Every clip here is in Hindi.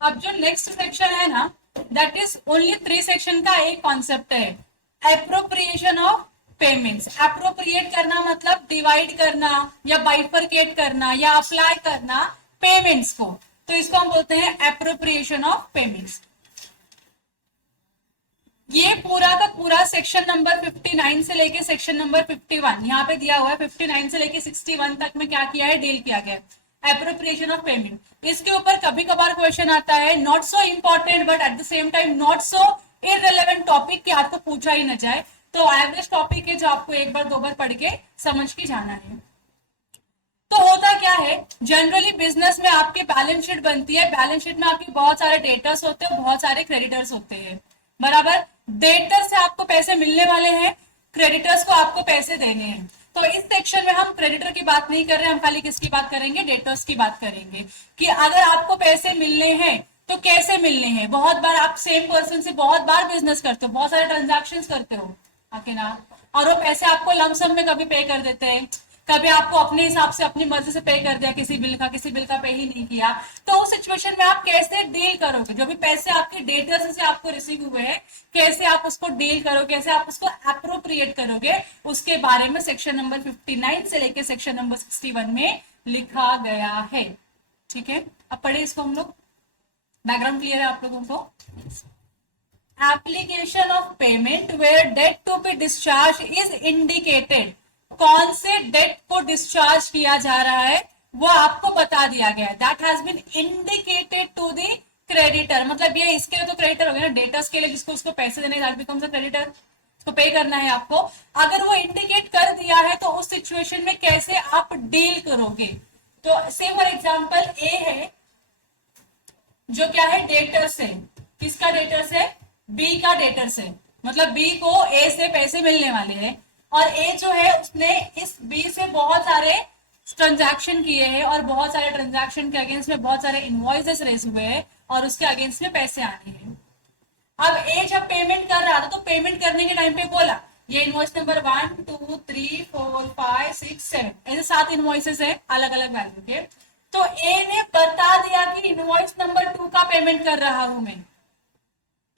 अब जो नेक्स्ट सेक्शन है ना, दैट इज ओनली 3 सेक्शन का एक कॉन्सेप्ट है, एप्रोप्रिएशन ऑफ पेमेंट्स। एप्रोप्रिएट करना मतलब डिवाइड करना या बाइफरकेट करना या अप्लाई करना पेमेंट्स को, तो इसको हम बोलते हैं एप्रोप्रिएशन ऑफ पेमेंट्स। ये पूरा का पूरा सेक्शन नंबर 59 से लेके सेक्शन नंबर 51 यहाँ पे दिया हुआ है, 59 से लेके 61 तक में क्या किया है, डील किया गया है एप्रोप्रिएशन ऑफ पेमेंट। इसके ऊपर कभी कभार क्वेश्चन आता है, not so important but at the same time not so irrelevant topic कि आपको पूछा ही न जाए, तो एवरेज टॉपिक है जो आपको एक बार 2 बार पढ़ के समझ के जाना है। तो होता क्या है, जनरली बिजनेस में आपके बैलेंस शीट बनती है, बैलेंस शीट में आपके बहुत सारे डेटर्स होते हैं, बहुत सारे क्रेडिटर्स होते हैं, बराबर। डेटर से आपको पैसे मिलने वाले हैं, क्रेडिटर्स को आपको पैसे देने हैं। तो इस सेक्शन में हम क्रेडिटर की बात नहीं कर रहे हैं, हम खाली किसकी बात करेंगे, डेटर्स की बात करेंगे कि अगर आपको पैसे मिलने हैं तो कैसे मिलने हैं। बहुत बार आप सेम पर्सन से बहुत बार बिजनेस करते हो, बहुत सारे ट्रांजैक्शंस करते हो आके ना, और वो पैसे आपको लमसम में कभी पे कर देते हैं, कभी आपको अपने हिसाब से अपनी मर्जी से पे कर दिया, किसी बिल का पे ही नहीं किया। तो उस सिचुएशन में आप कैसे डील करोगे, जो भी पैसे आपके डेटर्स से आपको रिसीव हुए हैं, कैसे आप उसको डील करोगे, कैसे आप उसको अप्रोप्रिएट करोगे, उसके बारे में सेक्शन नंबर 59 से लेकर सेक्शन नंबर 61 में लिखा गया है। ठीक है, अब पढ़े इसको हम लोग। बैकग्राउंड क्लियर है आप लोगों को? Application of payment where debt to be discharge is indicated. कौन से डेट को डिस्चार्ज किया जा रहा है वो आपको बता दिया गया है, that has been indicated to the creditor. मतलब ये इसके लिए तो क्रेडिटर हो गया ना, डेटर्स के लिए जिसको उसको पैसे देने, दैट बिकम्स अ क्रेडिटर, उसको पे करना है आपको। अगर वो इंडिकेट कर दिया है तो उस सिचुएशन में कैसे आप डील करोगे। तो से फॉर एग्जाम्पल ए है जो क्या है, डेटर्स है। किसका डेटर्स है? बी का डेटर्स है, मतलब बी को ए से पैसे मिलने वाले हैं, और ए जो है उसने इस बी से बहुत सारे ट्रांजैक्शन किए हैं और बहुत सारे ट्रांजैक्शन के अगेंस्ट में बहुत सारे इनवॉइसेस रेज हुए हैं और उसके अगेंस्ट में पैसे आने हैं। अब ए जब पेमेंट कर रहा था तो पेमेंट करने के टाइम पे बोला ये इनवॉइस नंबर 1 2 3 4 5 6 7 ऐसे 7 इनवॉइसेस है अलग अलग वैल्यू के। तो ए ने बता दिया कि इनवॉइस नंबर 2 का पेमेंट कर रहा हूं मैं।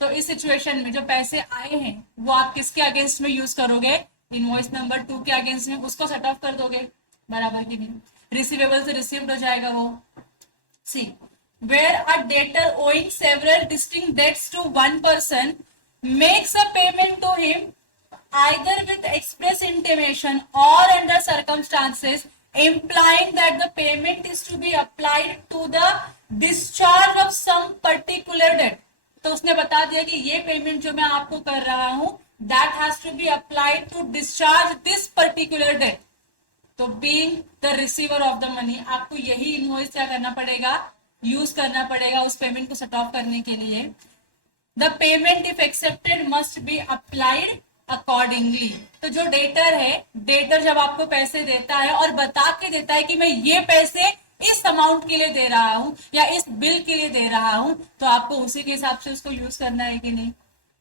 तो इस सिचुएशन में जो पैसे आए हैं वो आप किसके अगेंस्ट में यूज करोगे? इनवॉइस नंबर 2 के अगेंस्ट में, उसको सेट ऑफ कर दोगे, बराबर की नहीं। रिसीवेबल से रिसीव्ड हो जाएगा वो। See where a debtor owing several distinct debts to one person makes a payment to him either with express intimation or under circumstances implying that the payment is to be applied to the discharge of some particular debt। तो उसने बता दिया कि ये पेमेंट जो मैं आपको कर रहा हूं that has to be applied to discharge this particular debt। तो being the receiver of the money आपको यही इनवॉइस क्या करना पड़ेगा, यूज करना पड़ेगा उस पेमेंट को सेट ऑफ करने के लिए। The payment if accepted must be applied accordingly. तो जो डेटर है, डेटर जब आपको पैसे देता है और बता के देता है कि मैं ये पैसे इस अमाउंट के लिए दे रहा हूं या इस बिल के लिए दे रहा हूं, तो आपको उसी के हिसाब से उसको यूज करना है कि नहीं।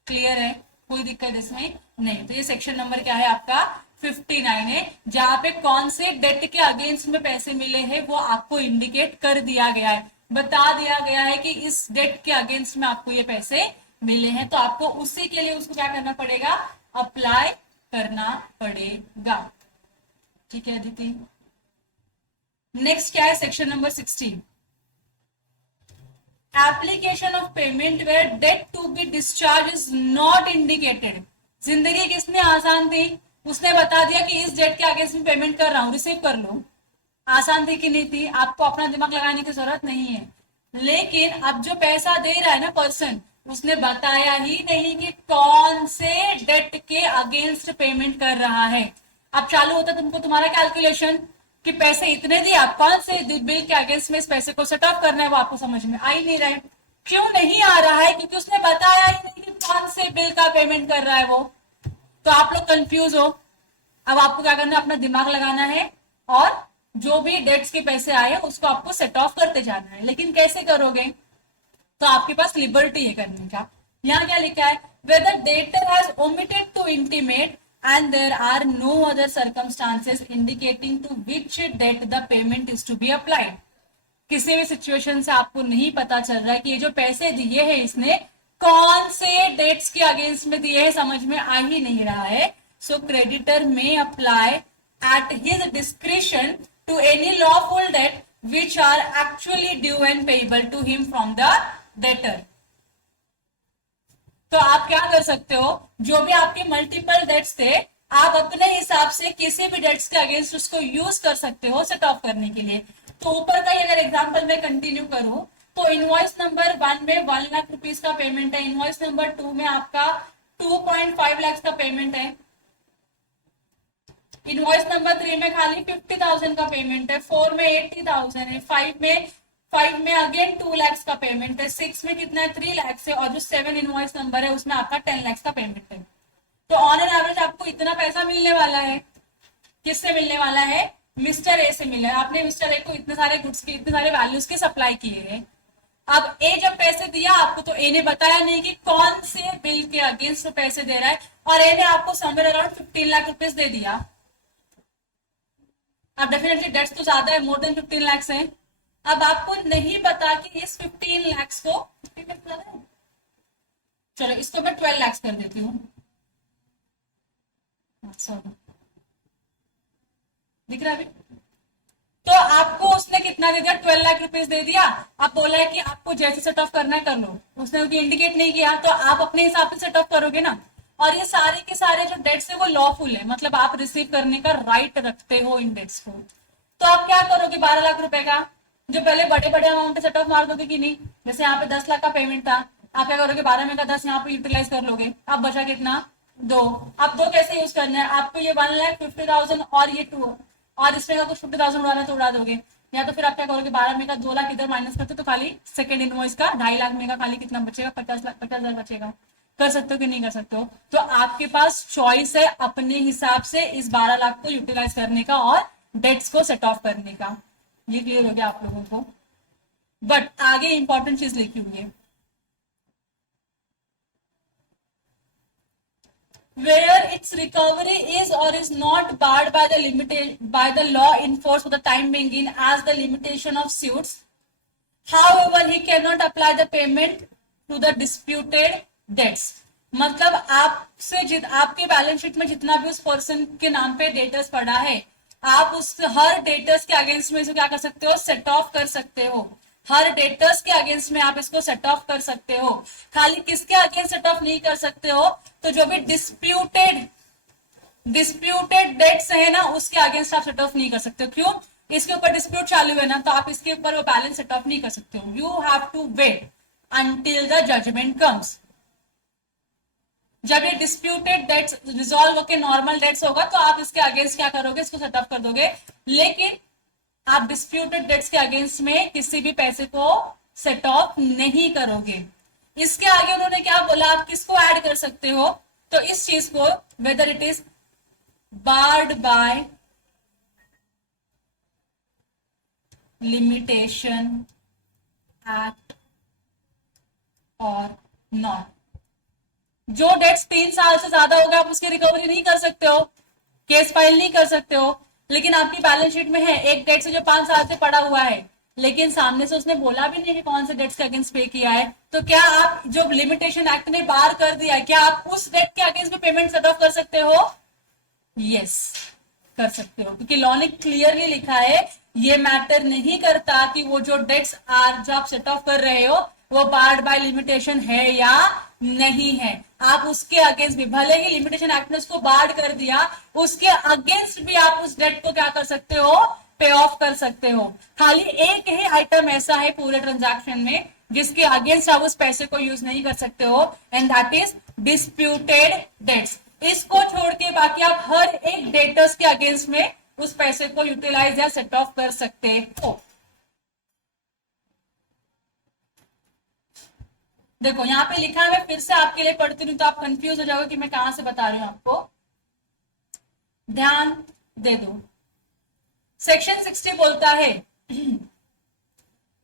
क्लियर है? कोई दिक्कत इसमें नहीं। तो ये सेक्शन नंबर क्या है आपका? 59 है, जहां पे कौन से डेट के अगेंस्ट में पैसे मिले हैं वो आपको इंडिकेट कर दिया गया है, बता दिया गया है कि इस डेट के अगेंस्ट में आपको ये पैसे मिले हैं। तो आपको उसी के लिए उसको क्या करना पड़ेगा, अप्लाई करना पड़ेगा। ठीक है अदिति। नेक्स्ट क्या है? Section number 16, application of payment where debt to be discharge is not indicated. जिंदगी किसने आसान थी? उसने बता दिया कि इस डेट के अगेंस्ट में पेमेंट कर रहा हूं, रिसीव कर लो। आसान थी कि नहीं थी? आपको अपना दिमाग लगाने की जरूरत नहीं है। लेकिन अब जो पैसा दे रहा है ना पर्सन, उसने बताया ही नहीं कि कौन से डेट के अगेंस्ट पेमेंट कर रहा है। अब चालू होता तुमको तुम्हारा कैलकुलेशन कि पैसे इतने दिए, आप कौन से बिल के अगेंस्ट में इस पैसे को सेट ऑफ करना है, वो आपको समझ में आ ही नहीं रहा है। क्यों नहीं आ रहा है? क्योंकि उसने बताया ही नहीं कि कौन से बिल का पेमेंट कर रहा है वो। तो आप लोग कंफ्यूज हो। अब आपको क्या करना है, अपना दिमाग लगाना है और जो भी डेट्स के पैसे आए उसको आपको सेट ऑफ करते जाना है। लेकिन कैसे करोगे? तो आपके पास लिबर्टी है करने का। यहाँ क्या लिखा है, whether debtor has omitted to intimate and there are no other circumstances indicating to which debt the payment is to be applied। किसी भी सिचुएशन से आपको नहीं पता चल रहा है कि ये जो पैसे दिए हैं इसने कौन से डेट्स के अगेंस्ट में दिए हैं, समझ में आ ही नहीं रहा है. So creditor may apply at his discretion to any lawful debt which are actually due and payable to him from the debtor. तो आप क्या कर सकते हो, जो भी आपके मल्टीपल डेट्स थे आप अपने हिसाब से किसी भी डेट्स के अगेंस्ट उसको यूज कर सकते हो सेट ऑफ करने के लिए. तो ऊपर का ही अगर एग्जांपल में कंटिन्यू करूं तो इनवॉइस नंबर 1 में 1 लाख रुपीस का पेमेंट है, इनवॉइस नंबर 2 में आपका 2.5 लाख का पेमेंट है, इनवॉइस नंबर 3 में खाली 50,000 का पेमेंट है, 4 में 80,000 है, 5 में अगेन 2 लाख का पेमेंट है, 6 में कितना है 3 लाख है, और जो 7 इनवॉइस नंबर है उसमें आपका 10 लाख का पेमेंट है. तो ऑन एन एवरेज आपको इतना पैसा मिलने वाला है. किससे मिलने वाला है, मिस्टर ए से मिला है. आपने मिस्टर ए को इतने सारे गुड्स के इतने सारे वैल्यूज के सप्लाई किए हैं. अब ए जब पैसे दिया आपको तो ए ने बताया नहीं कि कौन से बिल के अगेंस्ट पैसे दे रहा है, और ए ने आपको समवेयर अराउंड 15 लाख रुपीस दे दिया. अब डेफिनेटली डेट्स तो ज्यादा है, मोर देन 15 लाख है. अब आपको नहीं पता कि इस 15 लाख को, चलो इसको मैं 12 लाख कर देती हूँ, दिख रहा है अभी. तो आपको उसने कितना दे दिया, 12 लाख रुपीस दे दिया. आप बोला है कि आपको जैसे सेट ऑफ करना है कर लो, उसने भी इंडिकेट नहीं किया तो आप अपने हिसाब से सेट ऑफ करोगे ना. और ये सारे के सारे जो डेट्स है वो लॉफुल है, मतलब आप रिसीव करने का राइट रखते हो इन डेट्स को. तो आप क्या करोगे, 12 लाख रुपए का जो पहले बड़े बड़े अमाउंट सेट ऑफ मार दोगे कि नहीं. जैसे यहाँ पे 10 लाख का पेमेंट था, आप क्या करोगे 12 में का 10 यहाँ पे यूटिलाइज कर लोगे. आप बचा कितना, 2. आप 2 कैसे यूज करना है, आपको ये 1,50,000 और ये 2 और इसमें का कुछ 50,000 उड़ाना तो उड़ा दोगे, या तो फिर आप क्या करोगे 12 में का 2 लाख इधर माइनस करते तो खाली सेकंड इनवॉइस का 2.5 लाख में का खाली कितना बचेगा, 50,000 बचेगा. कर सकते हो कि नहीं कर सकते हो. तो आपके पास चॉइस है अपने हिसाब से इस 12 लाख को यूटिलाइज करने का और डेट्स को सेट ऑफ करने का. ये क्लियर हो गया आप लोगों को. बट आगे इंपॉर्टेंट चीज लिखी हुई है, where its recovery is or is not barred by the law enforced for the time being in as the limitation of suits. However, he cannot apply the payment to the disputed debts. मतलब आपके बैलेंस शीट में जितना भी उस पर्सन के नाम पे डेटर्स पड़ा है, आप उस हर डेटर्स के अगेंस्ट में इसको क्या कर सकते हो, सेट ऑफ कर सकते हो. हर डेटर्स के अगेंस्ट में आप इसको सेट ऑफ कर सकते हो. खाली किसके अगेंस्ट सेट ऑफ नहीं कर सकते हो, तो जो भी डिस्प्यूटेड डेट्स है ना उसके अगेंस्ट आप सेट ऑफ नहीं कर सकते हो. क्यों, इसके ऊपर डिस्प्यूट चालू है ना, तो आप इसके ऊपर वो बैलेंस सेट ऑफ नहीं कर सकते हो. You have to wait until the judgment comes. जब ये डिस्प्यूटेड डेट्स रिजॉल्व होकर नॉर्मल डेट्स होगा तो आप इसके अगेंस्ट क्या करोगे, इसको सेट ऑफ कर दोगे. लेकिन आप डिस्प्यूटेड डेट्स के अगेंस्ट में किसी भी पैसे को सेट ऑफ नहीं करोगे. इसके आगे उन्होंने क्या बोला, आप किसको ऐड कर सकते हो, तो इस चीज को whether it is barred by limitation act और नॉट. जो डेट्स 3 साल से ज्यादा हो गया आप उसकी रिकवरी नहीं कर सकते हो, केस फाइल नहीं कर सकते हो. लेकिन आपकी बैलेंस शीट में है एक डेट से जो 5 साल से पड़ा हुआ है, लेकिन सामने से उसने बोला भी नहीं कि कौन से डेट्स के अगेंस्ट पे किया है, तो क्या आप जो लिमिटेशन एक्ट ने बार कर दिया है, क्या आप उस डेट के अगेंस्ट में पेमेंट सेट ऑफ कर सकते हो? यस, कर सकते हो, क्योंकि लॉ ने क्लियरली लिखा है ये मैटर नहीं करता कि वो जो डेट्स जो आप सेट ऑफ कर रहे हो वो बार्ड बाय लिमिटेशन है या नहीं है. आप उसके अगेंस्ट भी, भले ही लिमिटेशन एक्ट ने उसको बार्ड कर दिया, उसके अगेंस्ट भी आप उस डेट को क्या कर सकते हो, पे ऑफ कर सकते हो. खाली एक ही आइटम ऐसा है पूरे ट्रांजैक्शन में जिसके अगेंस्ट आप उस पैसे को यूज नहीं कर सकते हो, and that is disputed debts. इसको छोड़ के बाकी आप हर एक डेटर्स के अगेंस्ट में उस पैसे को यूटिलाइज या सेट ऑफ कर सकते हो. देखो यहाँ पे लिखा है, मैं फिर से आपके लिए पढ़ती हूँ तो आप कंफ्यूज हो जाओगे कि मैं कहां से बता रही हूँ आपको. ध्यान दे दो. सेक्शन 60 बोलता है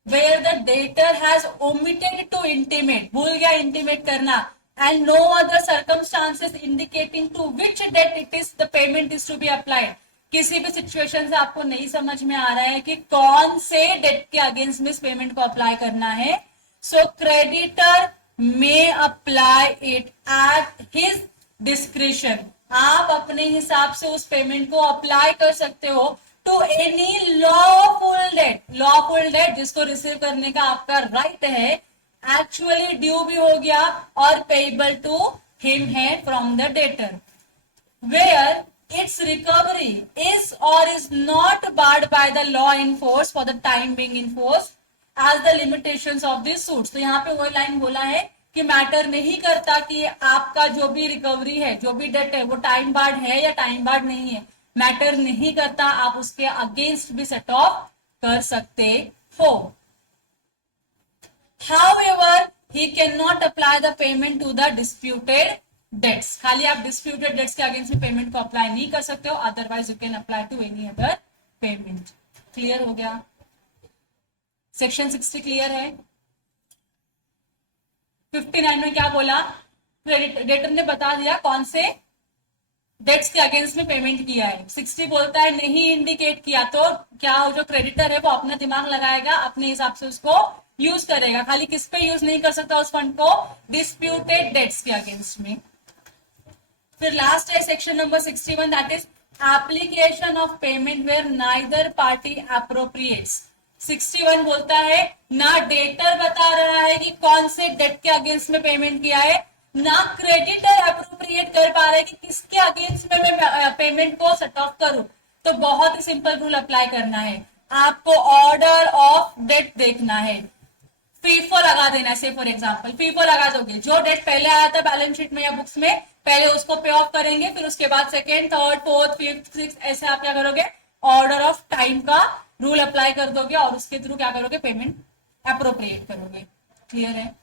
where the debtor has omitted to intimate, भूल गया इंटीमेट करना, and no other circumstances indicating to which debt it is the payment is to be applied. किसी भी सिचुएशन से आपको नहीं समझ में आ रहा है कि कौन से डेट के अगेंस्ट में इस पेमेंट को अप्लाई करना है, so creditor may apply it at his discretion, आप अपने हिसाब से उस पेमेंट को अप्लाई कर सकते हो टू एनी लॉफुल डेट जिसको रिसीव करने का आपका राइट है, एक्चुअली ड्यू भी हो गया और पेएबल टू हिम है from the debtor, where its recovery is or is not barred by the law in force for the time being in force as the limitations of these suits। तो यहाँ पे वो लाइन बोला है कि मैटर नहीं करता कि आपका जो भी रिकवरी है, जो भी डेट है, वो टाइम बार्ड है या टाइम बार्ड नहीं है, मैटर नहीं करता, आप उसके अगेंस्ट भी सेट ऑफ कर सकते हो। However, he cannot apply the payment to the disputed debts, खाली आप डिस्प्यूटेड डेट्स के अगेंस्ट में पेमेंट को अप्लाई नहीं कर सकते हो, otherwise you can apply to any other payment. Clear हो गया? सेक्शन 60 क्लियर है? 59 में क्या बोला? क्रेडिटर ने बता दिया कौन से डेट्स के अगेंस्ट में पेमेंट किया है। 60 बोलता है नहीं इंडिकेट किया तो क्या जो क्रेडिटर है वो अपना दिमाग लगाएगा, अपने हिसाब से उसको यूज करेगा। खाली किस पे यूज नहीं कर सकता उस फंड को? डिस्प्यूटेड डेट्स के अगेंस्ट में। फिर लास्ट है section number 61, that is application of payment where neither party appropriates. 61 बोलता है ना डेटर बता रहा है कि कौन से डेट के अगेंस्ट में पेमेंट किया है, ना क्रेडिटर अप्रोप्रिएट कर पा रहा है कि किसके अगेंस्ट में मैं पेमेंट को सेट ऑफ करूं। तो बहुत ही सिंपल रूल अप्लाई करना है, आपको ऑर्डर ऑफ डेट देखना है, फीफो लगा देना है। फॉर एग्जांपल फीफो लगा दोगे, जो डेट पहले आया था बैलेंस शीट में या बुक्स में, पहले उसको पे ऑफ करेंगे, फिर उसके बाद second, third, fourth, fifth, six, ऐसे आप क्या करोगे? ऑर्डर ऑफ टाइम का रूल अप्लाई कर दोगे और उसके थ्रू क्या करोगे? पेमेंट अप्रोप्रिएट करोगे। क्लियर है?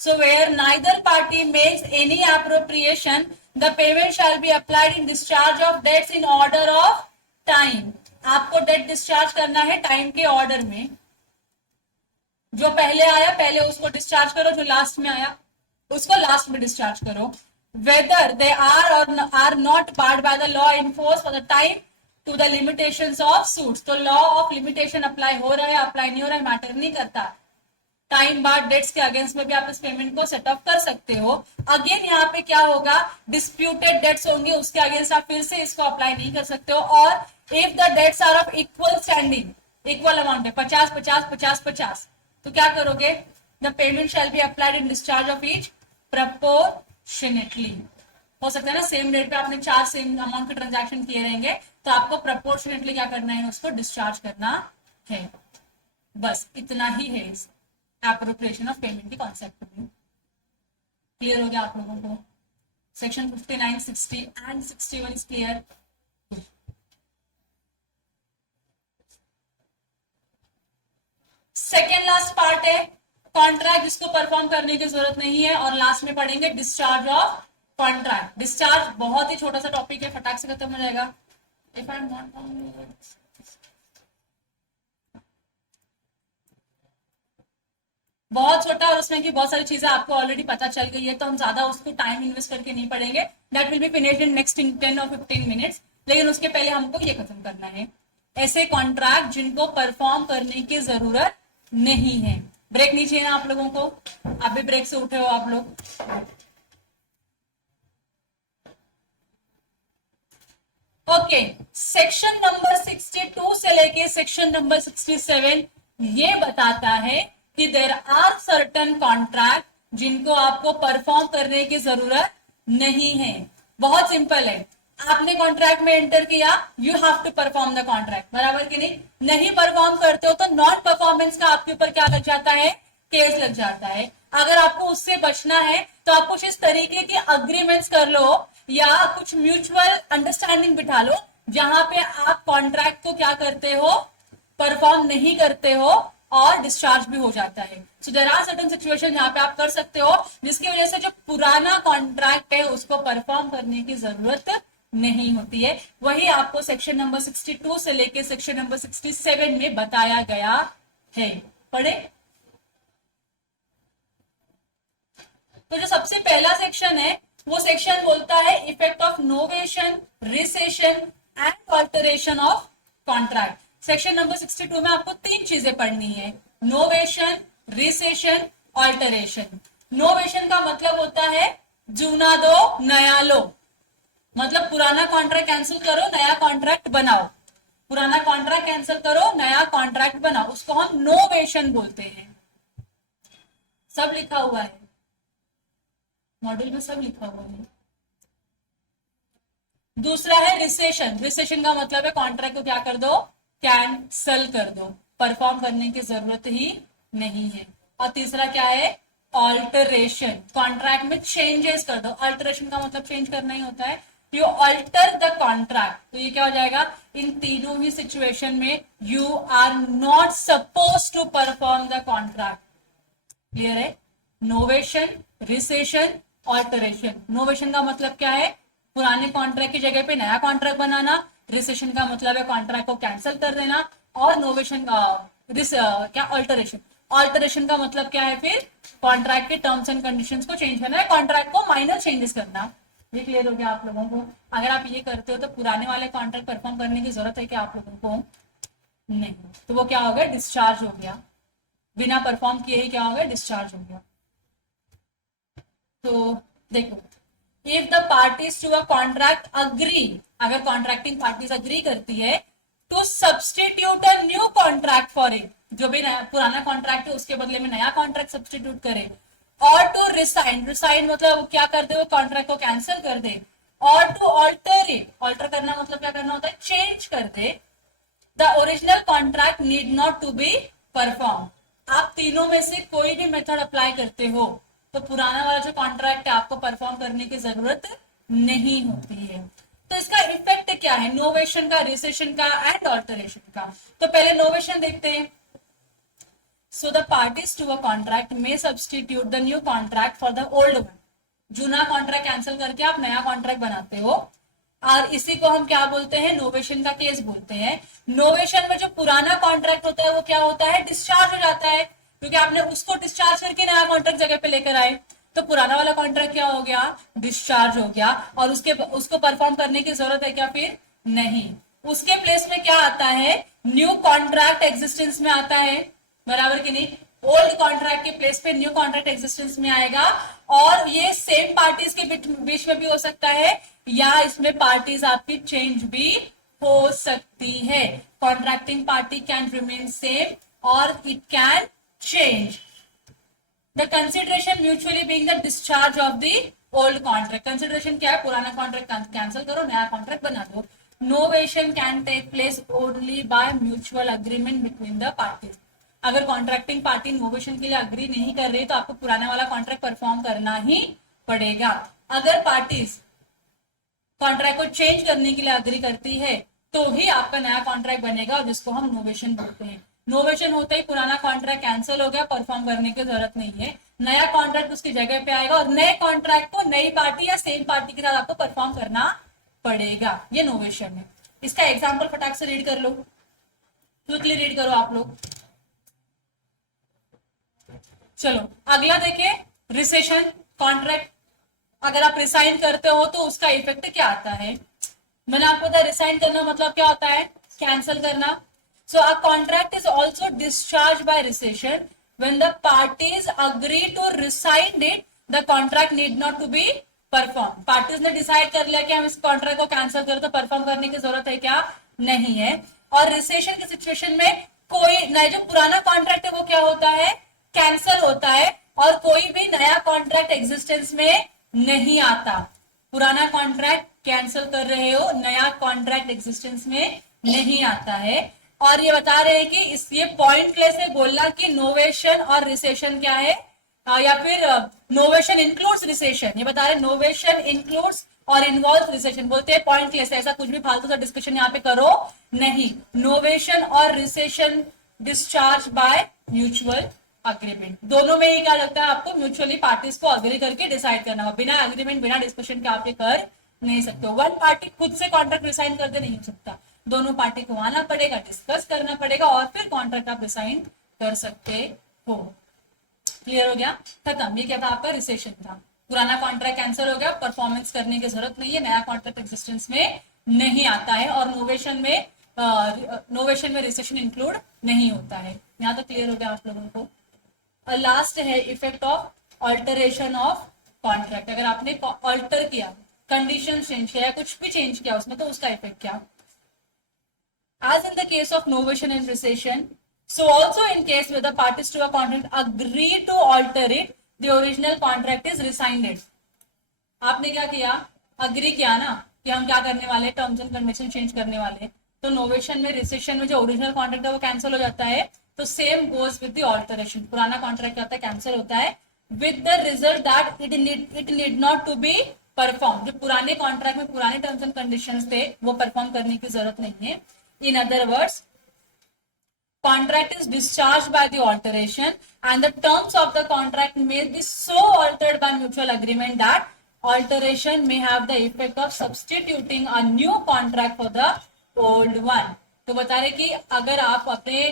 So where neither party makes any appropriation the payment shall be applied in discharge of debts in order of time. आपको डेट डिस्चार्ज करना है टाइम के ऑर्डर में, जो पहले आया पहले उसको डिस्चार्ज करो, जो लास्ट में आया उसको लास्ट में डिस्चार्ज करो। Whether they are or are not barred by the law in force for the time to the limitations of suits. तो लॉ ऑफ लिमिटेशन अप्लाई हो रहा है अप्लाई नहीं हो रहा है मैटर नहीं करता, टाइम बार्ड डेट्स के अगेंस्ट में भी आप इस पेमेंट को सेट ऑफ कर सकते हो। अगेन यहाँ पे क्या होगा? डिस्प्यूटेड डेट्स होंगे, उसके अगेंस्ट आप फिर से इसको अप्लाई नहीं कर सकते हो। और if the debts are of equal standing, equal amount है 50 50 50 50, तो क्या करोगे? The payment shall be applied in discharge of each proportionately. हो सकता है ना सेम डेट पे आपने 4 सेम अमाउंट के ट्रांजैक्शन किए रहेंगे, तो आपको प्रपोर्शनेटली क्या करना है? उसको डिस्चार्ज करना है। बस इतना ही है इस एप्रोप्रिएशन ऑफ पेमेंट के कॉन्सेप्ट में। क्लियर हो गया आप लोगों को? Section 59, 60 and 61 is clear. Second last part है कॉन्ट्रैक्ट, जिसको परफॉर्म करने की जरूरत नहीं है, और लास्ट में पढ़ेंगे डिस्चार्ज ऑफ कॉन्ट्रैक्ट। डिस्चार्ज बहुत ही छोटा सा टॉपिक है, फटाक से खत्म हो जाएगा। इफ आई एम नॉट बहुत छोटा, और उसमें की बहुत सारी चीजें आपको ऑलरेडी पता चल गई है, तो हम ज्यादा उसको टाइम इन्वेस्ट करके नहीं पढ़ेंगे। That will be finished in next 10 और 15 मिनट्स। लेकिन उसके पहले हमको ये खत्म करना है, ऐसे कॉन्ट्रैक्ट जिनको परफॉर्म करने की जरूरत नहीं है। ब्रेक नहीं चाहिए ना आप लोगों को? अभी ब्रेक से उठे हो आप लोग? ओके, सेक्शन नंबर 62 से लेके सेक्शन नंबर 67 ये बताता है कि देयर आर सर्टन कॉन्ट्रैक्ट जिनको आपको परफॉर्म करने की जरूरत नहीं है। बहुत सिंपल है, आपने कॉन्ट्रैक्ट में एंटर किया, you have to perform the contract, बराबर कि नहीं? नहीं परफॉर्म करते हो तो नॉन परफॉर्मेंस का आपके ऊपर क्या लग जाता है? केस लग जाता है। अगर आपको उससे बचना है तो आप कुछ इस तरीके के अग्रीमेंट्स कर लो या कुछ म्यूचुअल अंडरस्टैंडिंग बिठा लो जहां पे आप कॉन्ट्रैक्ट को क्या करते हो? परफॉर्म नहीं करते हो और डिस्चार्ज भी हो जाता है। So there are certain situation जहां पे आप कर सकते हो, जिसकी वजह से जो पुराना कॉन्ट्रैक्ट है उसको परफॉर्म करने की जरूरत नहीं होती है। वही आपको सेक्शन नंबर 62 से लेके सेक्शन नंबर 67 में बताया गया है। पढ़े? तो जो सबसे पहला सेक्शन है वो सेक्शन बोलता है effect of novation, recession and alteration of contract. Section number 62 में आपको 3 चीजें पढ़नी है, नोवेशन, रिसेशन, ऑल्टरेशन। नोवेशन का मतलब होता है जूना दो नया लो, मतलब पुराना कॉन्ट्रैक्ट कैंसिल करो नया कॉन्ट्रैक्ट बनाओ, पुराना कॉन्ट्रैक्ट कैंसिल करो नया कॉन्ट्रैक्ट बनाओ, उसको हम नोवेशन बोलते हैं। सब लिखा हुआ है मॉड्यूल में, सब लिखा हुआ है। दूसरा है रिसेशन। रिसेशन का मतलब है कॉन्ट्रैक्ट को क्या कर दो, कैंसल कर दो, परफॉर्म करने की जरूरत ही नहीं है। और तीसरा क्या है, ऑल्टरेशन, कॉन्ट्रैक्ट में चेंजेस कर दो। ऑल्टरेशन का मतलब चेंज करना ही होता है, यू ऑल्टर द कॉन्ट्रैक्ट। तो ये क्या हो जाएगा, इन तीनों ही सिचुएशन में you are not suppose to perform the contract. Clear है, नोवेशन, रिसेशन, ऑल्टरेशन। नोवेशन का मतलब क्या है, पुराने कॉन्ट्रैक्ट की जगह पे नया कॉन्ट्रैक्ट बनाना। रिसेशन का मतलब है कॉन्ट्रैक्ट को कैंसिल कर देना। और नोवेशन क्या, ऑल्टरेशन। ऑल्टरेशन का मतलब क्या है, फिर कॉन्ट्रैक्ट के टर्म्स एंड कंडीशंस को चेंज करना है, कॉन्ट्रैक्ट को माइनर चेंजेस करना। ये क्लियर हो गया आप लोगों को। अगर आप ये करते हो तो पुराने वाले कॉन्ट्रैक्ट परफॉर्म करने की जरूरत है क्या आप लोगों को, नहीं। तो वो क्या हो गया, डिस्चार्ज हो गया, बिना परफॉर्म किए ही क्या हो गया, डिस्चार्ज हो गया। तो देखो, if the parties to a contract agree, अगर कॉन्ट्रैक्टिंग पार्टीज अग्री करती है to substitute a new contract for it, जो भी पुराना कॉन्ट्रैक्ट है उसके बदले में नया कॉन्ट्रैक्ट सब्सटीट्यूट करे। और टू रिसाइन, रिसाइन मतलब क्या कर दे, वो कॉन्ट्रैक्ट को कैंसिल कर दे। और टू ऑल्टर इट, ऑल्टर करना मतलब क्या करना होता है, चेंज कर दे। The original contract need not to be perform. आप तीनों में से कोई भी मेथड अप्लाई करते हो तो पुराना वाला जो कॉन्ट्रैक्ट है आपको परफॉर्म करने की जरूरत नहीं होती है। तो इसका इफेक्ट क्या है, नोवेशन का, रिसेशन का एंड ऑल्टरेशन का। तो पहले नोवेशन देखते हैं। So the parties to a contract may substitute the new contract for the old one. जूना कॉन्ट्रैक्ट कैंसिल करके आप नया कॉन्ट्रैक्ट बनाते हो, और इसी को हम क्या बोलते हैं, नोवेशन का केस बोलते हैं। नोवेशन में जो पुराना कॉन्ट्रैक्ट होता है वो क्या होता है, डिस्चार्ज हो जाता है, क्योंकि आपने उसको डिस्चार्ज करके नया कॉन्ट्रैक्ट जगह पे लेकर आए। तो पुराना वाला कॉन्ट्रैक्ट क्या हो गया, डिस्चार्ज हो गया, और उसको परफॉर्म करने की जरूरत है क्या, फिर नहीं। उसके प्लेस में क्या आता है, न्यू कॉन्ट्रैक्ट एग्जिस्टेंस में आता है, बराबर कि नहीं। ओल्ड कॉन्ट्रैक्ट के प्लेस पे न्यू कॉन्ट्रैक्ट एग्जिस्टेंस में आएगा, और ये सेम पार्टीज के बीच में भी हो सकता है, या इसमें पार्टीज आपकी चेंज भी हो सकती है। Contracting party can remain same और it can change. The consideration mutually being the discharge of the old contract. Consideration क्या है, पुराना कॉन्ट्रैक्ट कैंसिल करो नया कॉन्ट्रैक्ट बना दो। Novation can take place only by mutual agreement between the parties. अगर कॉन्ट्रैक्टिंग पार्टी नोवेशन के लिए अग्री नहीं कर रही तो आपको पुराना वाला कॉन्ट्रैक्ट परफॉर्म करना ही पड़ेगा। अगर पार्टीज कॉन्ट्रैक्ट को चेंज करने के लिए अग्री करती है तो ही आपका नया कॉन्ट्रैक्ट बनेगा, जिसको हम नोवेशन बोलते हैं। नोवेशन होते ही पुराना कॉन्ट्रैक्ट कैंसिल हो गया, परफॉर्म करने की जरूरत नहीं है, नया कॉन्ट्रैक्ट उसकी जगह पे आएगा, और नए कॉन्ट्रैक्ट को नई पार्टी या सेम पार्टी के साथ आपको परफॉर्म करना पड़ेगा। ये नोवेशन है। इसका एग्जाम्पल फटाक से रीड कर लो, क्विकली रीड करो आप लोग। चलो अगला देखिए, रिसेशन। कॉन्ट्रैक्ट अगर आप रिसाइन करते हो तो उसका इफेक्ट क्या आता है। मैंने आपको बताया रिसाइन करना मतलब क्या होता है, कैंसिल करना। So a contract is also discharge by rescission when the parties agree to rescind it, the contract need not to be perform. Parties ने डिसाइड कर लिया कि हम इस कॉन्ट्रैक्ट को कैंसिल करें तो परफॉर्म करने की जरूरत है क्या, नहीं है। और रिसेशन की सिचुएशन में कोई नया, जो पुराना कॉन्ट्रैक्ट है वो क्या होता है, कैंसिल होता है, और कोई भी नया कॉन्ट्रैक्ट एग्जिस्टेंस में नहीं आता। पुराना कॉन्ट्रैक्ट कैंसिल कर रहे हो, नया कॉन्ट्रैक्ट एग्जिस्टेंस में नहीं आता है। और ये बता रहे हैं कि इस ये पॉइंटलेस है बोलना कि नोवेशन और रिसेशन क्या है, या फिर नोवेशन इंक्लूड्स रिसेशन। ये बता रहे नोवेशन इंक्लूड्स और इन्वॉल्व रिसेशन, बोलते हैं पॉइंटलेस, ऐसा कुछ भी फालतू सा डिस्कशन यहाँ पे करो नहीं। नोवेशन और recession discharge by mutual agreement, दोनों में ही क्या लगता है आपको, म्यूचुअली पार्टीज को अग्री करके डिसाइड करना होगा। बिना अग्रीमेंट, बिना डिस्कशन के आप ये कर नहीं सकते हो। वन पार्टी खुद से कॉन्ट्रैक्ट रिसाइन कर दे नहीं हो सकता, दोनों पार्टी को आना पड़ेगा, डिस्कस करना पड़ेगा, और फिर कॉन्ट्रैक्ट आप रिसाइन कर सकते हो। क्लियर हो गया, खत्म। ये क्या था आपका, रिसेशन था। पुराना कॉन्ट्रैक्ट कैंसिल हो गया, परफॉर्मेंस करने की जरूरत नहीं है, नया कॉन्ट्रैक्ट एग्जिस्टेंस में नहीं आता है, और नोवेशन में रिसेशन इंक्लूड नहीं होता है। यहाँ तो क्लियर हो गया आप लोगों को। और लास्ट है effect of alteration of contract. अगर आपने ऑल्टर किया, कंडीशन चेंज किया या कुछ भी चेंज किया उसमें, तो उसका इफेक्ट क्या। As in the case of novation and recession, so also in case where the parties to a contract agree to alter it, the original contract is rescinded. आपने क्या किया, अग्री किया ना कि हम क्या करने वाले, टर्म्स एंड कंडीशन चेंज करने वाले, तो नोवेशन में रिसेशन में जो ओरिजिनल कॉन्ट्रैक्ट है वो कैंसिल हो जाता है। तो same goes with the alteration, पुराना कॉन्ट्रैक्ट क्या होता है, कैंसिल होता है, with the result that it need not to be perform. जो पुराने कॉन्ट्रैक्ट में पुराने टर्म्स एंड कंडीशंस थे वो परफॉर्म करने की जरूरत नहीं है। In other words, contract is discharged by the alteration and the terms of the contract may be so altered by mutual agreement that alteration may have the effect of substituting a new contract for the old one. तो बता रहे कि अगर आप अपने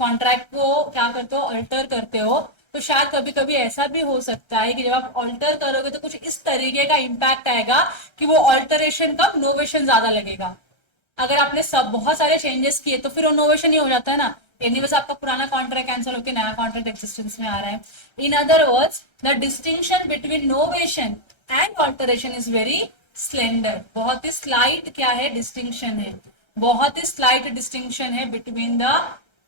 कॉन्ट्रैक्ट को क्या करते हो, अल्टर करते हो, तो शायद कभी कभी ऐसा भी हो सकता है कि जब आप अल्टर करोगे तो कुछ इस तरीके का इंपैक्ट आएगा कि वो अल्टरेशन का नोवेशन ज्यादा लगेगा। अगर आपने सब बहुत सारे चेंजेस किए तो फिर नोवेशन ही हो जाता है ना। एनीवेज आपका पुराना कॉन्ट्रैक्ट कैंसिल होकर नया कॉन्ट्रैक्ट एक्सिस्टेंस में आ रहा है। In other words, the distinction between novation and alteration is very slender. बहुत ही स्लाइट क्या है, डिस्टिंक्शन है, बहुत ही स्लाइट डिस्टिंक्शन है between the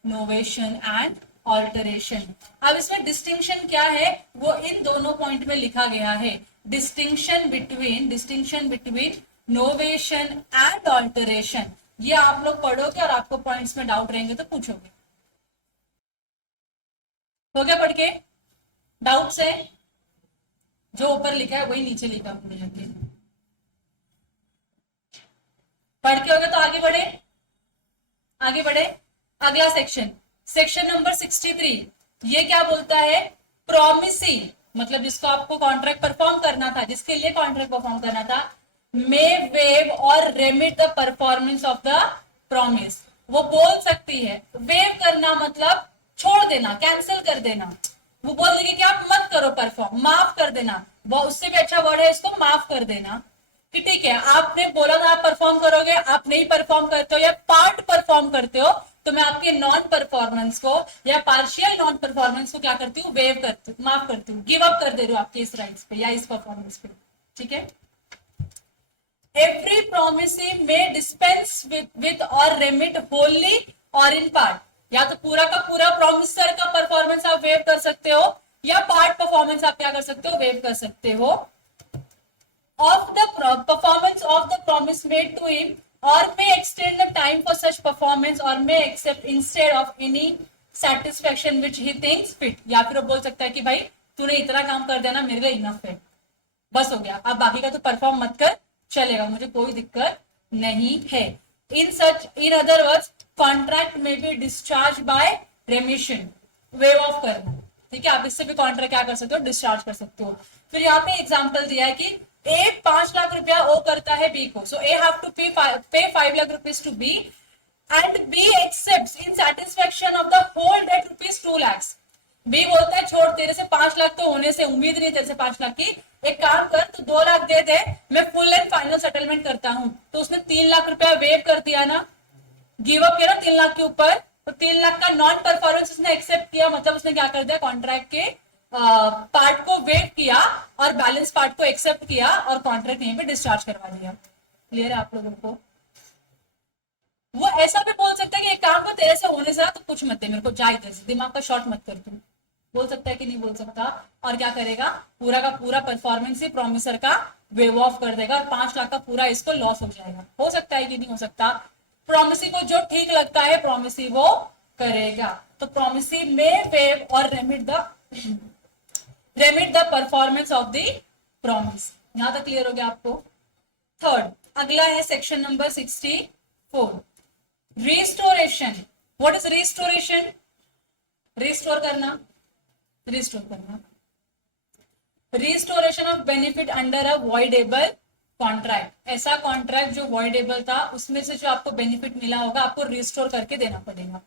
novation and alteration. अब इसमें डिस्टिंक्शन क्या है वो इन दोनों पॉइंट में लिखा गया है। Distinction between novation and alteration, ये आप लोग पढ़ोगे और आपको पॉइंट्स में डाउट रहेंगे तो पूछोगे। हो गया पढ़ के, डाउट से जो ऊपर लिखा है वही नीचे लिखा हमने जाके पढ़ के। हो गया तो आगे बढ़े। अगला सेक्शन नंबर 63, ये क्या बोलता है, प्रोमिसी, मतलब जिसको आपको कॉन्ट्रैक्ट परफॉर्म करना था, जिसके लिए कॉन्ट्रैक्ट परफॉर्म करना था, मे wave or remit the performance of the promise. वो बोल सकती है, वेव करना मतलब छोड़ देना, कैंसिल कर देना। वो बोल देगी कि आप मत करो परफॉर्म, माफ कर देना। वो उससे भी अच्छा वर्ड है इसको माफ कर देना, कि ठीक है आपने बोला था आप परफॉर्म करोगे, आप नहीं परफॉर्म करते हो या पार्ट परफॉर्म करते हो, तो मैं आपके नॉन परफॉर्मेंस को या पार्शियल नॉन परफॉर्मेंस को क्या करती हूँ, वेव करती हूँ, माफ करती हूँ, गिव अप कर दे रही हूँ आपके इस राइट्स पे या इस परफॉर्मेंस पे। ठीक है। Every promisee may dispense with or remit wholly or in part, या तो पूरा का पूरा प्रोमिसर का परफॉर्मेंस आप वेव कर सकते हो या पार्ट परफॉर्मेंस आप क्या कर सकते हो, वेव कर सकते हो। Of the performance of the promise made to him or may extend the time for such performance or may accept instead of any satisfaction which he thinks fit, या फिर वो बोल सकता है कि भाई तूने इतना काम कर देना मेरे लिए इनफ है, बस हो गया, अब बाकी का तो परफॉर्म मत कर, चलेगा, मुझे कोई दिक्कत नहीं है। इन अदर वर्ड्स, कॉन्ट्रैक्ट में be discharge by रेमिशन, wave of करना। ठीक है, आप इससे भी कॉन्ट्रैक्ट क्या कर सकते हो, डिस्चार्ज कर सकते हो। फिर यहाँ पे एग्जांपल दिया है कि ए 5 लाख रुपया ओ करता है बी को, सो A have to pay 5 lakh rupees to B and B accepts in satisfaction of the whole debt rupees 2 lakh. B बोलता है छोड़, तेरे से 5 लाख तो होने से उम्मीद नहीं, तेरे से 5 लाख की, एक काम कर तू 2 लाख दे दे, मैं फुल एंड फाइनल सेटलमेंट करता हूं। तो उसने 3 लाख रुपया वेव कर दिया ना, गिव अप किया ना 3 लाख के ऊपर, तो 3 लाख का नॉन परफॉर्मेंस उसने एक्सेप्ट किया, मतलब उसने क्या कर दिया, कॉन्ट्रैक्ट के पार्ट को वेव किया और बैलेंस पार्ट को एक्सेप्ट किया और कॉन्ट्रैक्ट यहीं पे डिस्चार्ज करवा दिया। क्लियर है आप लोगों को। वो ऐसा भी बोल सकता है कि एक काम को तेरे से होने से तो कुछ मत दे मेरे को, जा इधर से, दिमाग का शॉर्ट मत कर तू, बोल सकता है कि नहीं बोल सकता। और क्या करेगा, पूरा का पूरा परफॉर्मेंस ही प्रॉमिसर का वेव ऑफ कर देगा और 5 लाख का पूरा इसको लॉस हो जाएगा। हो सकता है कि नहीं हो सकता। प्रॉमिसी को जो ठीक लगता है प्रॉमिसी वो करेगा। तो promisee may waive or remit the performance of the promise. यहां तक क्लियर हो गया आपको। थर्ड, अगला है section number 64, restoration. What is restoration? Restore करना, restoration of benefit under a voidable contract. ऐसा कॉन्ट्रैक्ट जो वॉइडेबल था उसमें से जो आपको बेनिफिट मिला होगा आपको रिस्टोर करके देना पड़ेगा।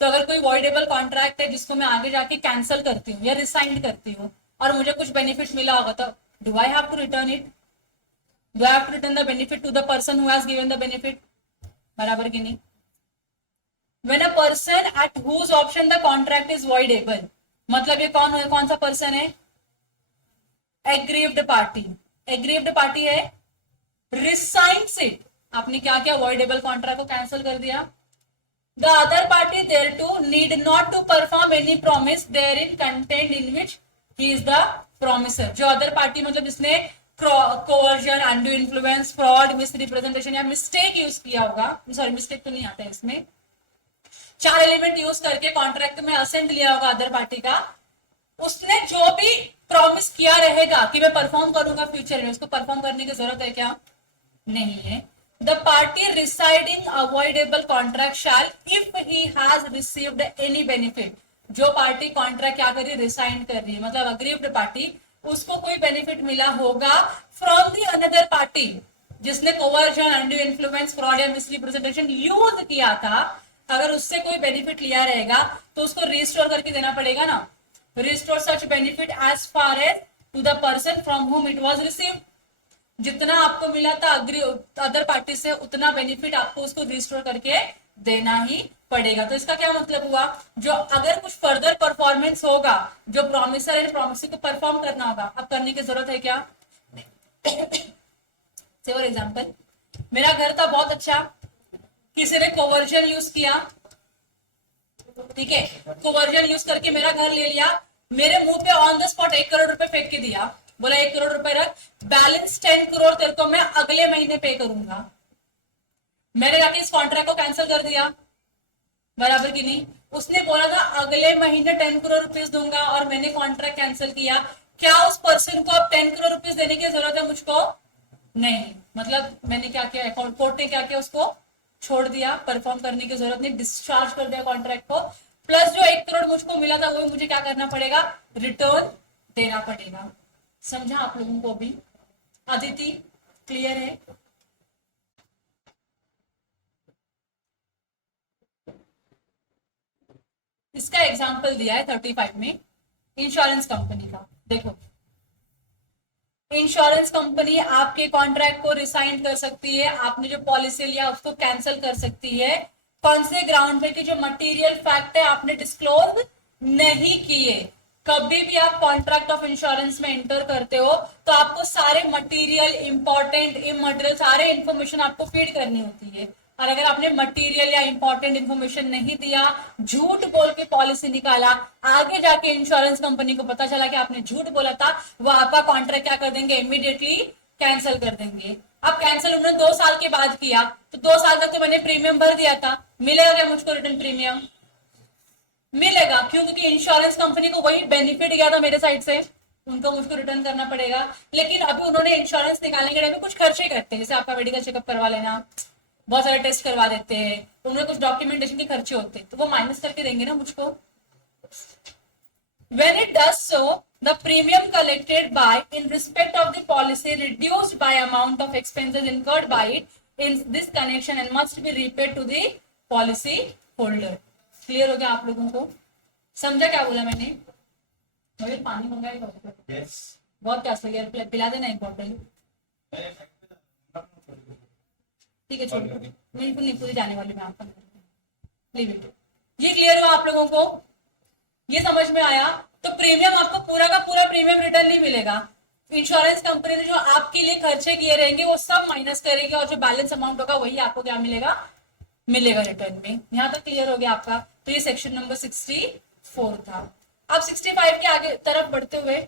तो अगर कोई वॉइडेबल कॉन्ट्रैक्ट है जिसको मैं आगे जाके कैंसिल करती हूँ या रिसाइंड करती हूँ और मुझे कुछ बेनिफिट मिला होगा, तो do I have to return it? Do I have to return the benefit to the person who has given the benefit, बराबर की नहीं? When a person at whose option the contract is voidable, मतलब ये कौन सा पर्सन है? Aggrieved party. एग्रीव्ड पार्टी है, रिसाइन्स इट, आपने क्या किया? voidable कॉन्ट्रैक्ट को कैंसिल कर दिया। The other party thereto need not to perform any promise therein contained in which he is the promiser। जो अदर पार्टी मतलब जिसने coercion, undue influence, fraud, misrepresentation या मिस्टेक यूज किया होगा, सॉरी मिस्टेक तो नहीं आता है इसमें, 4 एलिमेंट यूज करके कॉन्ट्रैक्ट में असेंट लिया होगा अदर पार्टी का, उसने जो भी प्रॉमिस किया रहेगा कि मैं परफॉर्म करूंगा फ्यूचर में, उसको परफॉर्म करने की जरूरत है क्या? नहीं है। The party rescinding avoidable contract shall if he has received any benefit, जो पार्टी कॉन्ट्रैक्ट क्या कर रही है? रिसाइन कर रही है, मतलब अग्रीव्ड पार्टी, उसको कोई बेनिफिट मिला होगा फ्रॉम दी अनदर पार्टी जिसने कोवर्जन, अनड्यू इन्फ्लुएंस, फ्रॉड या मिसरिप्रेजेंटेशन यूज किया था, अगर उससे कोई बेनिफिट लिया रहेगा तो उसको रिस्टोर करके देना पड़ेगा ना। Restore such benefit as far as to the person from whom it was received, जितना आपको मिला था अदर पार्टी से उतना बेनिफिट आपको उसको रिस्टोर करके देना ही पड़ेगा। तो इसका क्या मतलब हुआ? जो अगर कुछ फर्दर परफॉर्मेंस होगा, जो प्रॉमिसर है प्रॉमिस को परफॉर्म करना होगा, अब करने की जरूरत है क्या? फॉर एग्जाम्पल, मेरा घर था बहुत अच्छा, किसी ने कोवर्जन यूज किया, ठीक है, कोवर्जन यूज करके मेरा घर ले लिया, मेरे मुंह पे ऑन द स्पॉट 1 करोड़ रुपए फेंक के दिया, बोला 1 करोड़ रुपए रख, बैलेंस 10 करोड़ तेरे को मैं अगले महीने पे करूंगा। मैंने जाके इस कॉन्ट्रैक्ट को कैंसिल कर दिया, बराबर की नहीं? उसने बोला था अगले महीने 10 करोड़ रुपीस दूंगा और मैंने कॉन्ट्रैक्ट कैंसिल किया, क्या उस पर्सन को अब 10 करोड़ रुपीस देने की जरूरत है मुझको? नहीं, मतलब मैंने क्या किया, कोर्ट ने क्या किया, उसको छोड़ दिया, परफॉर्म करने की जरूरत नहीं, डिस्चार्ज कर दिया कॉन्ट्रैक्ट को, प्लस जो 1 करोड़ मुझको मिला था वो मुझे क्या करना पड़ेगा? रिटर्न देना पड़ेगा। समझा आप लोगों को भी? अदिति क्लियर है? इसका एग्जांपल दिया है 35 में इंश्योरेंस कंपनी का। देखो, इंश्योरेंस कंपनी आपके कॉन्ट्रैक्ट को रिसाइन कर सकती है, आपने जो पॉलिसी लिया उसको कैंसिल कर सकती है, कौन से ग्राउंड पे? कि जो मटेरियल फैक्ट है आपने डिस्क्लोज नहीं किए। कभी भी आप कॉन्ट्रैक्ट ऑफ इंश्योरेंस में एंटर करते हो तो आपको सारे मटेरियल, इंपॉर्टेंट, इमटेरियल, सारे इंफॉर्मेशन आपको फीड करनी होती है, और अगर आपने मटेरियल या इंपॉर्टेंट इंफॉर्मेशन नहीं दिया, झूठ बोल के पॉलिसी निकाला, आगे जाके इंश्योरेंस कंपनी को पता चला कि आपने झूठ बोला था, वो आपका कॉन्ट्रैक्ट क्या कर देंगे? इमीडिएटली कैंसिल कर देंगे। अब कैंसिल उन्होंने 2 साल के बाद किया, तो 2 साल तक तो मैंने प्रीमियम भर दिया था, मिलेगा क्या मुझको रिटर्न प्रीमियम? मिलेगा, क्योंकि इंश्योरेंस कंपनी को वही बेनिफिट गया था मेरे साइड से, उनको मुझको रिटर्न करना पड़ेगा। लेकिन अभी उन्होंने इंश्योरेंस निकालने के टाइम में कुछ खर्चे करते हैं, जैसे आपका मेडिकल चेकअप करवा लेना, बहुत सारे टेस्ट करवा देते हैं, तो उन्हें कुछ डॉक्यूमेंटेशन के खर्चे होते हैं, तो वो माइनस करके देंगे ना मुझको। When it does so, the premium collected by in respect of the policy reduced by amount of expenses incurred by it in this connection and must be repaid to the policy holder। Clear हो गया आप लोगों को? समझा क्या बोला मैंने? मुझे पानी मंगाएगा? yes। बहुत प्यास लगी यार, पिला देना एक बॉटल। ठीक है, छोड़ बिल्कुल नहीं, पूरी जाने वाली मैं आपका लीव इट। ये क्लियर हुआ आप लोगों को? ये समझ में आया? तो प्रीमियम आपको पूरा का पूरा प्रीमियम रिटर्न नहीं मिलेगा, इंश्योरेंस कंपनी ने जो आपके लिए खर्चे किए रहेंगे वो सब माइनस करेगी, और जो बैलेंस अमाउंट होगा वही आपको क्या मिलेगा? मिलेगा रिटर्न में। यहां तक क्लियर हो गया आपका? तो ये सेक्शन नंबर 64 था। अब 65 के आगे तरफ बढ़ते हुए,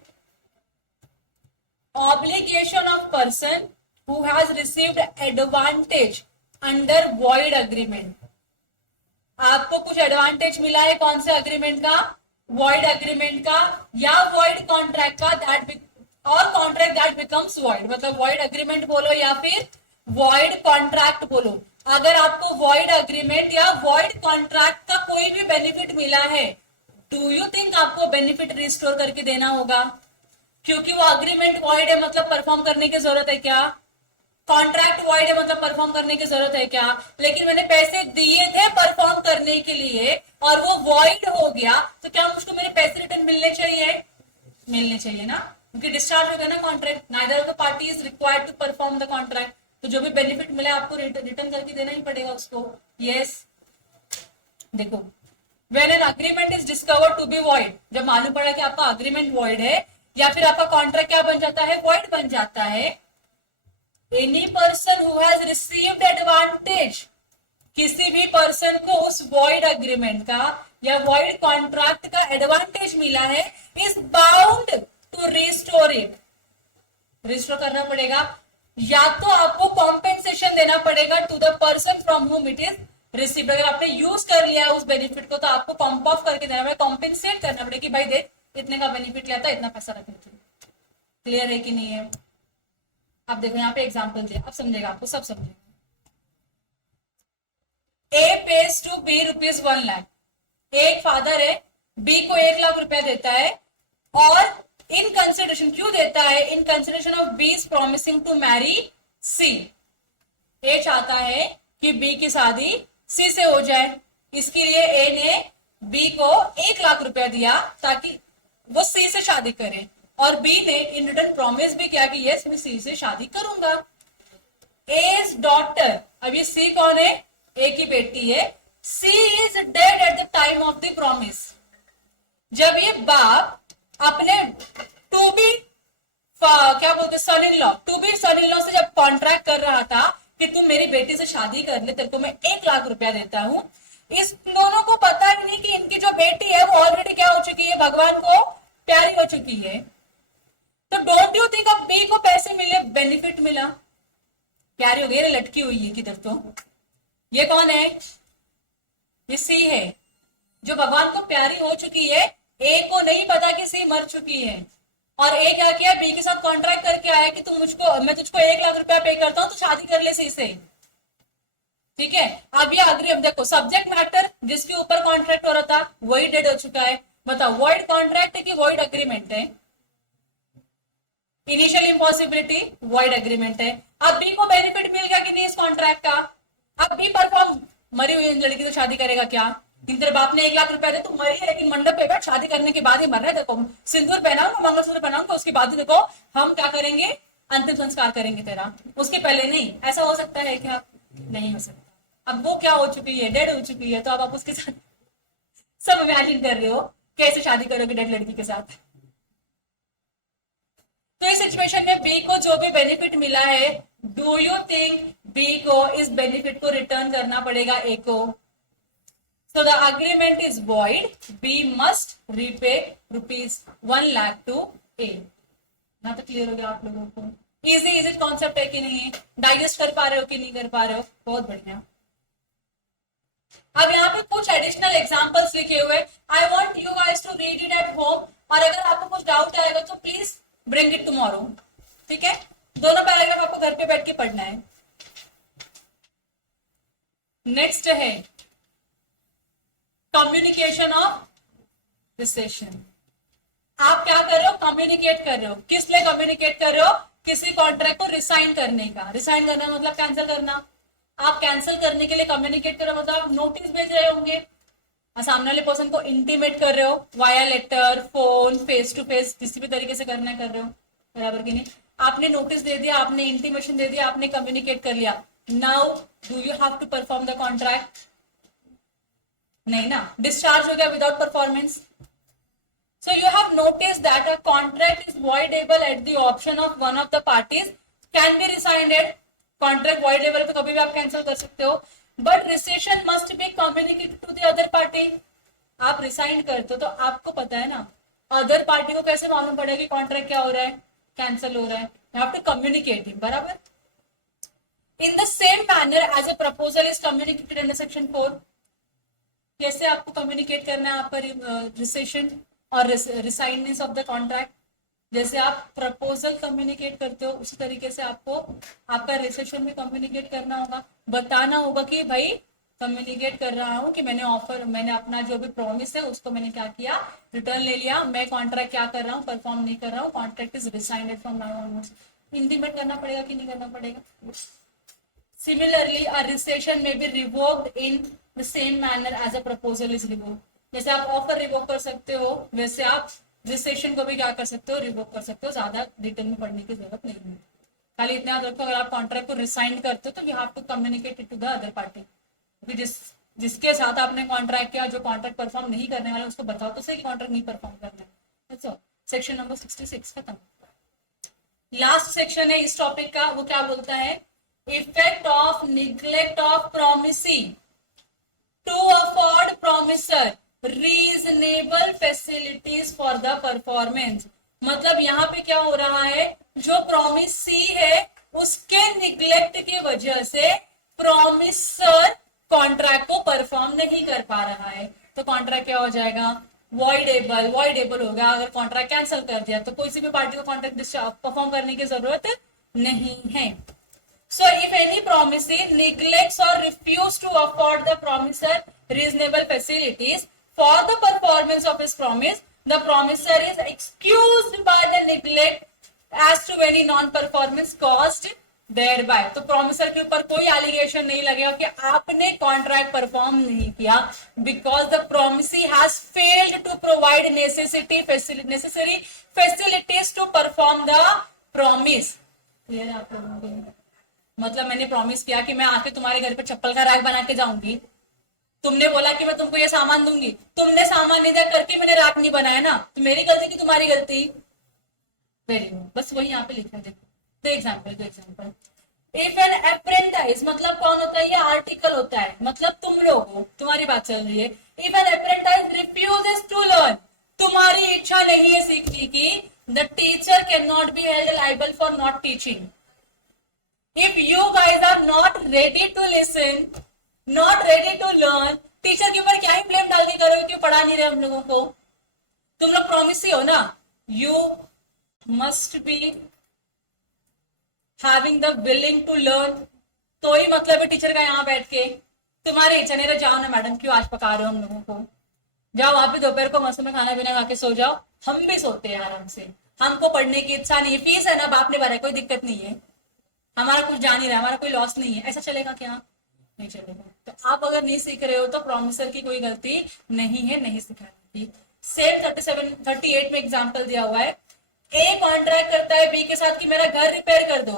obligation of person who has received advantage under void agreement. आपको कुछ एडवांटेज मिला है, कौन से अग्रीमेंट का? वॉइड अग्रीमेंट का या वॉइड कॉन्ट्रैक्ट का, दैट और कॉन्ट्रैक्ट दैट बिकम्स वॉइड, मतलब वॉइड अग्रीमेंट बोलो या फिर वॉइड कॉन्ट्रैक्ट बोलो। अगर आपको वॉइड अग्रीमेंट या वॉइड कॉन्ट्रैक्ट का कोई भी बेनिफिट मिला है, डू यू थिंक आपको बेनिफिट रिस्टोर करके देना होगा? क्योंकि वो अग्रीमेंट वॉइड है, मतलब परफॉर्म करने की जरूरत है क्या? कॉन्ट्रैक्ट वॉइड है, मतलब परफॉर्म करने की जरूरत है क्या? लेकिन मैंने पैसे दिए थे परफॉर्म करने के लिए और वो वॉइड हो गया, तो क्या मुझको मेरे पैसे रिटर्न मिलने चाहिए? मिलने चाहिए ना, क्योंकि डिस्चार्ज हो गया ना contract, neither of the party is required to perform the contract, तो जो भी बेनिफिट मिला आपको रिटर्न करके देना ही पड़ेगा उसको। यस देखो, when an agreement is discovered to be void, जब मालूम पड़ा कि आपका अग्रीमेंट वॉइड है या फिर आपका कॉन्ट्रैक्ट क्या बन जाता है, वॉइड बन जाता है, any person who has received advantage, किसी भी पर्सन को उस वॉइड अग्रीमेंट का या वॉइड कॉन्ट्रैक्ट का एडवांटेज मिला है, is bound to restore it, restore करना पड़ेगा, या तो आपको कॉम्पेंसेशन देना पड़ेगा to the person from whom it is received. अगर आपने यूज कर लिया है उस बेनिफिट को तो आपको कॉम्प ऑफ करके देना पड़ेगा, कॉम्पेंसेट करना पड़ेगा कि भाई देख इतने का बेनिफिट लिया था, इतना पैसा रखना चाहिए। क्लियर है कि नहीं है? आप देखो यहाँ पे एग्जाम्पल दिया, अब समझेगा, आपको सब समझेगा। A pays to B rupees 1 lakh, एक फादर है, बी को 1 लाख रुपया देता है, और इन कंसिडरेशन क्यों देता है, in consideration of B is promising to marry C, A चाहता है कि बी की शादी सी से हो जाए, इसके लिए ए ने बी को 1 लाख रुपया दिया ताकि वो सी से शादी करे, और बी ने इन रिटर्न प्रॉमिस भी किया कि यस मैं सी से शादी करूंगा। एज डॉटर, अब ये सी कौन है, ए की बेटी है, C is dead at the time of the promise, जब ये बाप अपने टू बी क्या बोलते son in law, to be son in law से जब कॉन्ट्रैक्ट कर रहा था कि तुम मेरी बेटी से शादी कर ले, तेरे को मैं 1 लाख रुपया देता हूं, इस दोनों को पता नहीं कि इनकी जो बेटी है वो ऑलरेडी क्या हो चुकी है, भगवान को प्यारी हो चुकी है। तो डोंट यू थिंक अब बी को पैसे मिले, बेनिफिट मिला, प्यारी हो गई, लटकी हुई है किधर, तो ये कौन है, ये सी है जो भगवान को प्यारी हो चुकी है, ए को नहीं पता कि सी मर चुकी है, और ए क्या किया, बी के साथ कॉन्ट्रैक्ट करके आया कि तुम मैं तुझको 1 लाख रुपया पे करता हूं, तो शादी कर ले सी से, ठीक है। अब ये अग्री, अब देखो सब्जेक्ट मैटर जिसके ऊपर कॉन्ट्रैक्ट हो रहा था वही डेड हो चुका है, बताओ वॉइड कॉन्ट्रैक्ट है कि वॉइड अग्रीमेंट है, इनिशियल इम्पॉसिबिलिटी वॉइड एग्रीमेंट है। अब बी को बेनिफिट मिल गया कि नहीं इस कॉन्ट्रैक्ट का, अब बी परफॉर्म, मरी हुई लड़की से शादी करेगा क्या, तेरे बाप ने 1 लाख रुपया दे, तू मरी है लेकिन मंडप पे बैठ, शादी करने के बाद ही मर रहा है, देखो सिंदूर पहनाऊंगा, मंगलसूत्र पहनाऊंगा, उसके बाद ही देखो हम क्या करेंगे, अंतिम संस्कार करेंगे तेरा, उसके पहले नहीं। ऐसा हो सकता है क्या, नहीं हो सकता। अब वो क्या हो चुकी है, डेड हो चुकी है, तो अब आप उसके साथ सब इमेजिन कर रहे हो कैसे शादी करोगे डेड लड़की के साथ। तो इस सिचुएशन में बी को जो भी बेनिफिट मिला है, डू यू थिंक बी को इस बेनिफिट को रिटर्न करना पड़ेगा ए को? So the agreement is void. B must repay ₹1 lakh to A. ना तो क्लियर हो गया आप लोगों को? इजी कॉन्सेप्ट है कि नहीं, डाइजेस्ट कर पा रहे हो कि नहीं कर पा रहे हो? बहुत बढ़िया। अब यहाँ पे कुछ एडिशनल एग्जांपल्स लिखे हुए, I want you guys to read it at home, और अगर आपको कुछ डाउट आएगा तो प्लीज ब्रिंग इट टुमारो, ठीक है। दोनों पैराग्राफ आपको घर पे बैठ के पढ़ना है। नेक्स्ट है कम्युनिकेशन ऑफ रिसेशन। आप क्या कर रहे हो, कम्युनिकेट कर रहे हो, किस लिए कम्युनिकेट कर रहे हो, किसी कॉन्ट्रैक्ट को रिसाइन करने का। रिसाइन करना मतलब कैंसिल करना। आप कैंसिल करने के लिए कम्युनिकेट कर रहे हो, मतलब आप नोटिस भेज रहे होंगे, सामने वाले पर्सन को इंटीमेट कर रहे हो, via letter, phone, face to face, किसी भी तरीके से करना कर रहे हो, बराबर की नहीं। आपने नोटिस दे दिया, आपने इंटीमेशन दे दिया, आपने कम्युनिकेट कर लिया। Now do you have to perform the contract? नहीं ना, डिस्चार्ज हो गया without performance. So you have noticed that a contract is voidable at the option of one of the parties, can be resigned. Contract voidable तो कभी भी आप कैंसिल कर सकते हो, but rescission must be communicated to the other party. आप रिसाइन करते हो तो आपको पता है ना, अदर पार्टी को कैसे मालूम पड़ेगा कि कॉन्ट्रैक्ट क्या हो रहा है, कैंसिल हो रहा है। You have to communicate it, बराबर। In the same manner as a proposal is communicated under section 4, कैसे आपको कम्युनिकेट करना है आपका रिसेशन और रिसाइननेस ऑफ द कॉन्ट्रैक्ट। जैसे आप प्रपोजल कम्युनिकेट करते हो उसी तरीके से आपको आपका रिसेशन में कम्युनिकेट करना होगा, बताना होगा कि भाई कम्युनिकेट कर रहा हूँ कि मैंने अपना जो भी प्रॉमिस है उसको मैंने क्या किया, रिटर्न ले लिया, मैं कॉन्ट्रैक्ट क्या कर रहा हूँ, परफॉर्म नहीं कर रहा हूँ, contract is rescinded from now onwards. Intimate करना पड़ेगा कि नहीं करना पड़ेगा। Similarly a rescission may be revoked in the same manner as a proposal is revoked. जैसे आप ऑफर रिवोक कर सकते हो, वैसे आप जिस सेक्शन को भी क्या कर सकते हो, रिवोक कर सकते हो, ज्यादा डिटेल में पढ़ने की जरूरत नहीं है। खाली इतना याद रखो, अगर आप कॉन्ट्रैक्ट को रिसाइन करते हो तो you have to communicate it to the other party. जिसके साथ आपने कॉन्ट्रैक्ट किया, जो कॉन्ट्रैक्ट परफॉर्म नहीं करने वाला, उसको बताओ तो सही कॉन्ट्रैक्ट नहीं परफॉर्म करना है। सेक्शन नंबर 66 खत्म। लास्ट सेक्शन है इस टॉपिक का, वो क्या बोलता है, effect of neglect of promisee to afford promisor reasonable facilities for the performance. मतलब यहाँ पे क्या हो रहा है, जो प्रॉमिस सी है उसके निग्लेक्ट की वजह से प्रॉमिसर कॉन्ट्रैक्ट को परफॉर्म नहीं कर पा रहा है, तो कॉन्ट्रैक्ट क्या हो जाएगा, वॉइडेबल होगा। अगर कॉन्ट्रैक्ट कैंसिल कर दिया तो कोई सी भी पार्टी को कॉन्ट्रैक्ट परफॉर्म करने की जरूरत नहीं है। So if any promisee neglects or refuse to afford the promisor reasonable facilities for the performance of his promise, the promisor is excused by the neglect as to any non-performance caused thereby। तो promisor के ऊपर कोई allegation नहीं लगेगा कि आपने contract perform नहीं किया, because the promisee has failed to provide necessary facilities to perform the promise। Clear है आप लोगों को? मतलब मैंने प्रॉमिस किया कि मैं आके तुम्हारे घर पे चप्पल का रैक बना के जाऊंगी, तुमने बोला कि मैं तुमको ये सामान दूंगी, तुमने सामान नहीं दिया करके मैंने रैक नहीं बनाया ना, तो मेरी गलती की तुम्हारी गलती? वेरी गुड, बस वही यहाँ पे लिखा है। देखो एग्जाम्पल, इफ एन अप्रेंटाइज, मतलब कौन होता है, ये आर्टिकल होता है, मतलब तुम लोग हो, तुम्हारी बात चल रही है। If an apprentice refuses to learn, तुम्हारी इच्छा नहीं है सीखने की, the teacher can not be held liable for not teaching. If you guys are not ready to listen, not ready to learn, teacher के ऊपर क्या ही ब्लेम डाल के करोगे कि पढ़ा नहीं रहे हम लोगों को? तुम लोग प्रॉमिस ही हो ना, you must be having the willing to learn। तो ही मतलब है टीचर का यहाँ बैठ के, तुम्हारी इच्छा नहीं, जाओ ना मैडम, क्यों आज पका रहे हो हम लोगों को, जाओ वहां पे दोपहर को मौसम में खाना पीना खा के सो जाओ, हम भी सोते हैं आराम से, हमको पढ़ने की इच्छा नहीं है, फीस है ना बाप ने भरा, कोई दिक्कत नहीं है, हमारा कुछ जान ही रहा है, हमारा कोई लॉस नहीं है, ऐसा चलेगा क्या? नहीं चलेगा। तो आप अगर नहीं सीख रहे हो तो प्रॉमिसर की कोई गलती नहीं है, नहीं सिखाने की। सेम 38 में एग्जांपल दिया हुआ है, ए कॉन्ट्रैक्ट करता है बी के साथ कि मेरा घर रिपेयर कर दो,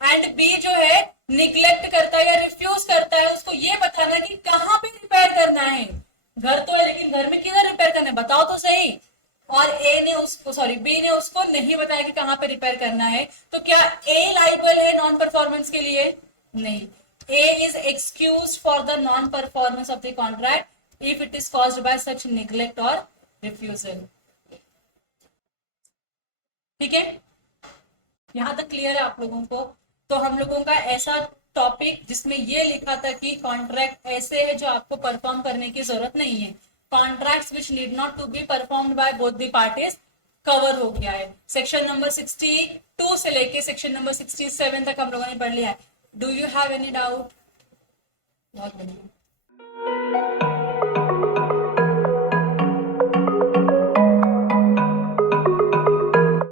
एंड बी जो है निग्लेक्ट करता है या रिफ्यूज करता है उसको ये बताना कि कहाँ पे रिपेयर करना है। घर तो है लेकिन घर में किधर रिपेयर करना है बताओ तो सही, और बी ने उसको नहीं बताया कि कहाँ पे रिपेयर करना है, तो क्या ए लाइबल है नॉन परफॉर्मेंस के लिए? नहीं। A is excused for the non performance of the contract if it is caused by such neglect or refusal. ठीक है, यहां तक क्लियर है आप लोगों को? तो हम लोगों का ऐसा टॉपिक जिसमें ये लिखा था कि कॉन्ट्रैक्ट ऐसे है जो आपको परफॉर्म करने की जरूरत नहीं है, contracts which need not to be performed by both the parties, cover हो गया है। सेक्शन नंबर 62 से लेके सेक्शन नंबर 67 तक हम लोगों ने पढ़ लिया है। Do you have any doubt? बहुत बढ़िया।